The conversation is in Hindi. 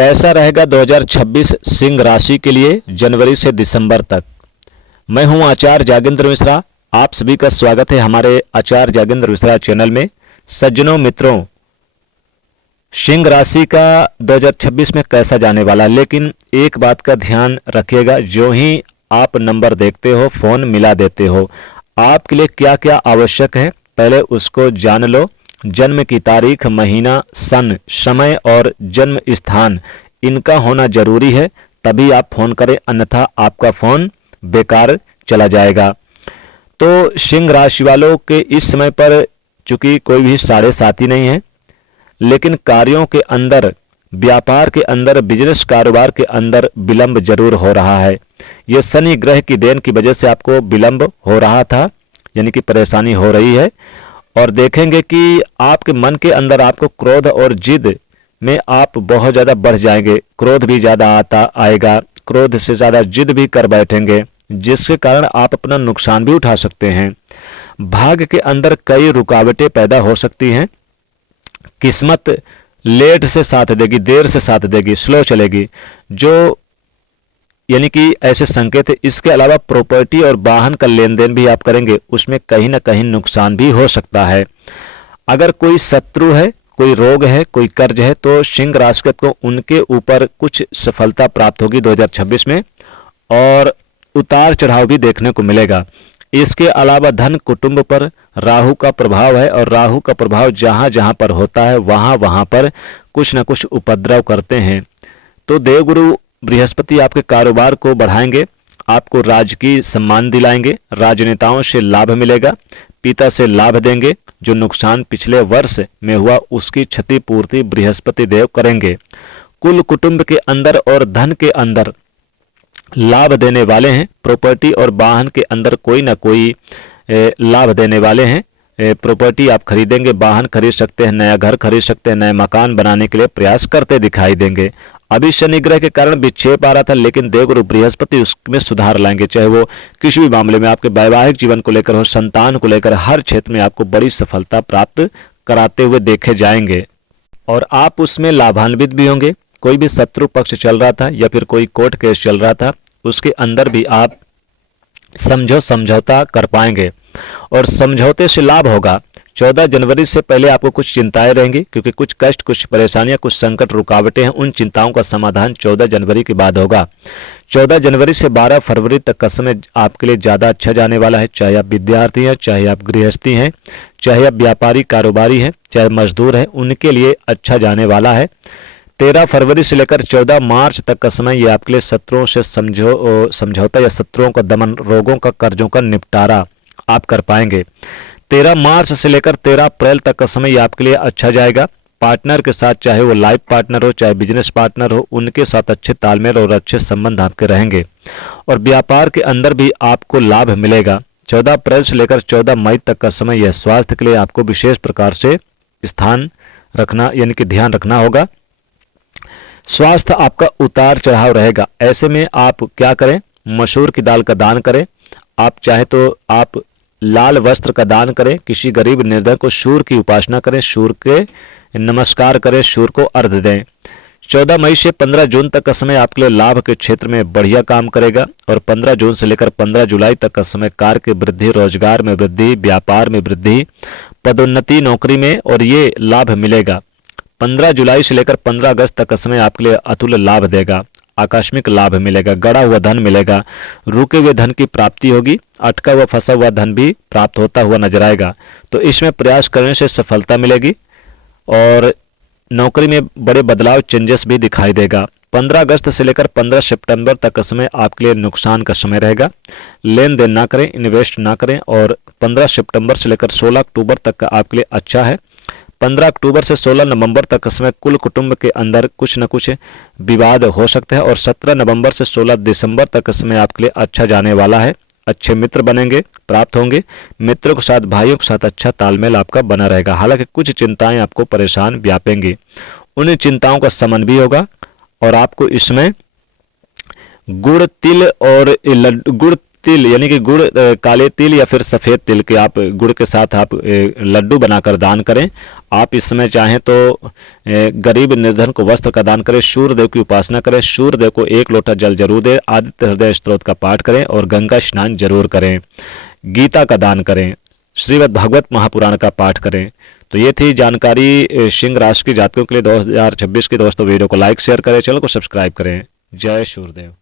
कैसा रहेगा 2026 सिंह राशि के लिए जनवरी से दिसंबर तक। मैं हूं आचार्य जागेंद्र मिश्रा। आप सभी का स्वागत है हमारे आचार्य जागेंद्र मिश्रा चैनल में। सज्जनों मित्रों, सिंह राशि का 2026 में कैसा जाने वाला है, लेकिन एक बात का ध्यान रखिएगा, जो ही आप नंबर देखते हो फोन मिला देते हो। आपके लिए क्या क्या आवश्यक है पहले उसको जान लो। जन्म की तारीख, महीना, सन, समय और जन्म स्थान इनका होना जरूरी है, तभी आप फोन करें, अन्यथा आपका फोन बेकार चला जाएगा। तो सिंह राशि वालों के इस समय पर चूंकि कोई भी साढ़े साथी नहीं है, लेकिन कार्यों के अंदर, व्यापार के अंदर, बिजनेस कारोबार के अंदर विलंब जरूर हो रहा है। यह शनि ग्रह की देन की वजह से आपको विलंब हो रहा था, यानी कि परेशानी हो रही है। और देखेंगे कि आपके मन के अंदर आपको क्रोध और जिद में आप बहुत ज़्यादा बढ़ जाएंगे। क्रोध भी ज़्यादा आएगा, क्रोध से ज़्यादा जिद भी कर बैठेंगे, जिसके कारण आप अपना नुकसान भी उठा सकते हैं। भाग्य के अंदर कई रुकावटें पैदा हो सकती हैं। किस्मत लेट से साथ देगी, देर से साथ देगी, स्लो चलेगी, जो यानी कि ऐसे संकेत है। इसके अलावा प्रॉपर्टी और वाहन का लेन देन भी आप करेंगे, उसमें कहीं ना कहीं नुकसान भी हो सकता है। अगर कोई शत्रु है, कोई रोग है, कोई कर्ज है, तो सिंह राशि को उनके ऊपर कुछ सफलता प्राप्त होगी 2026 में, और उतार चढ़ाव भी देखने को मिलेगा। इसके अलावा धन कुटुंब पर राहु का प्रभाव है, और राहु का प्रभाव जहां जहां पर होता है वहां वहां पर कुछ न कुछ उपद्रव करते हैं। तो देवगुरु बृहस्पति आपके कारोबार को बढ़ाएंगे, आपको राजकीय सम्मान दिलाएंगे, राजनेताओं से लाभ मिलेगा, पिता से लाभ देंगे। जो नुकसान पिछले वर्ष में हुआ उसकी क्षतिपूर्ति बृहस्पति देव करेंगे। कुल कुटुंब के अंदर और धन के अंदर लाभ देने वाले हैं। प्रॉपर्टी और वाहन के अंदर कोई ना कोई लाभ देने वाले हैं। प्रॉपर्टी आप खरीदेंगे, वाहन खरीद सकते हैं, नया घर खरीद सकते हैं, नए मकान बनाने के लिए प्रयास करते दिखाई देंगे। अभी शनि ग्रह के कारण विक्षेप आ रहा था, लेकिन देवगुरु बृहस्पति उसमें सुधार लाएंगे। चाहे वो किसी भी मामले में, आपके वैवाहिक जीवन को लेकर हो, संतान को लेकर, हर क्षेत्र में आपको बड़ी सफलता प्राप्त कराते हुए देखे जाएंगे, और आप उसमें लाभान्वित भी होंगे। कोई भी शत्रु पक्ष चल रहा था या फिर कोई कोर्ट केस चल रहा था, उसके अंदर भी आप समझौता कर पाएंगे, और समझौते से लाभ होगा। 14 जनवरी से पहले आपको कुछ चिंताएं रहेंगी, क्योंकि कुछ कष्ट, कुछ परेशानियां, कुछ संकट, रुकावटें हैं। उन चिंताओं का समाधान 14 जनवरी के बाद होगा। 14 जनवरी से 12 फरवरी तक का समय आपके लिए ज़्यादा अच्छा जाने वाला है। चाहे आप विद्यार्थी हैं, चाहे आप गृहस्थी हैं, चाहे आप व्यापारी कारोबारी हैं, चाहे मजदूर हैं, उनके लिए अच्छा जाने वाला है। 13 फरवरी से लेकर 14 मार्च तक का समय ये आपके लिए शत्रुओं से समझौता या शत्रुओं का दमन, रोगों का, कर्जों का निपटारा आप कर पाएंगे। 13 मार्च से लेकर 13 अप्रैल तक का समय ये आपके लिए अच्छा जाएगा। पार्टनर के साथ, चाहे वो लाइफ पार्टनर हो, चाहे बिजनेस पार्टनर हो, उनके साथ अच्छे तालमेल और अच्छे संबंध आपके रहेंगे, और व्यापार के अंदर भी आपको लाभ मिलेगा। 14 अप्रैल से लेकर 14 मई तक का समय यह स्वास्थ्य के लिए आपको विशेष प्रकार से स्थान रखना, यानी कि ध्यान रखना होगा। स्वास्थ्य आपका उतार चढ़ाव रहेगा। ऐसे में आप क्या करें, मसूर की दाल का दान करें। आप चाहे तो आप लाल वस्त्र का दान करें, किसी गरीब निर्धन को सूर्य की उपासना करें, सूर्य के नमस्कार करें, सूर्य को अर्घ्य दें। 14 मई से 15 जून तक का समय आपके लिए लाभ के क्षेत्र में बढ़िया काम करेगा, और 15 जून से लेकर 15 जुलाई तक का समय कार्य की वृद्धि, रोजगार में वृद्धि, व्यापार में वृद्धि, पदोन्नति, नौकरी में, और ये लाभ मिलेगा। 15 जुलाई से लेकर 15 अगस्त तक का समय आपके लिए अतुल्य लाभ देगा। आकस्मिक लाभ मिलेगा, गड़ा हुआ धन मिलेगा, रुके हुए धन की प्राप्ति होगी, अटका हुआ फंसा हुआ धन भी प्राप्त होता हुआ नजर आएगा। तो इसमें प्रयास करने से सफलता मिलेगी, और नौकरी में बड़े बदलाव, चेंजेस भी दिखाई देगा। 15 अगस्त से लेकर 15 सितंबर तक का समय आपके लिए नुकसान का समय रहेगा। लेन देन ना करें, इन्वेस्ट ना करें, और 15 सितंबर से लेकर 16 अक्टूबर तक का आपके लिए अच्छा है। 15 अक्टूबर से 16 नवंबर तक का समय कुल कुटुंब के अंदर कुछ न कुछ विवाद हो सकता है, और 17 नवंबर से 16 दिसंबर तक का समय आपके लिए अच्छा जाने वाला है। अच्छे मित्र बनेंगे, प्राप्त होंगे। मित्रों के साथ, भाइयों के साथ अच्छा तालमेल आपका बना रहेगा। हालांकि कुछ चिंताएं आपको परेशान व्यापेंगी, उन चिंताओं का शमन भी होगा, और आपको इसमें गुड़, तिल और गुड़ तिल यानी कि गुड़, काले तिल या फिर सफ़ेद तिल के आप गुड़ के साथ आप लड्डू बनाकर दान करें। आप इस समय चाहें तो गरीब निर्धन को वस्त्र का दान करें, सूर्यदेव की उपासना करें, सूर्यदेव को 1 लोटा जल जरूर दें, आदित्य हृदय स्तोत्र का पाठ करें और गंगा स्नान जरूर करें, गीता का दान करें, श्रीमद् भागवत महापुराण का पाठ करें। तो ये थी जानकारी सिंह राशि की जातकों के लिए 2026 की। दोस्तों वीडियो को लाइक शेयर करें, चैनल को सब्सक्राइब करें। जय सूर्यदेव।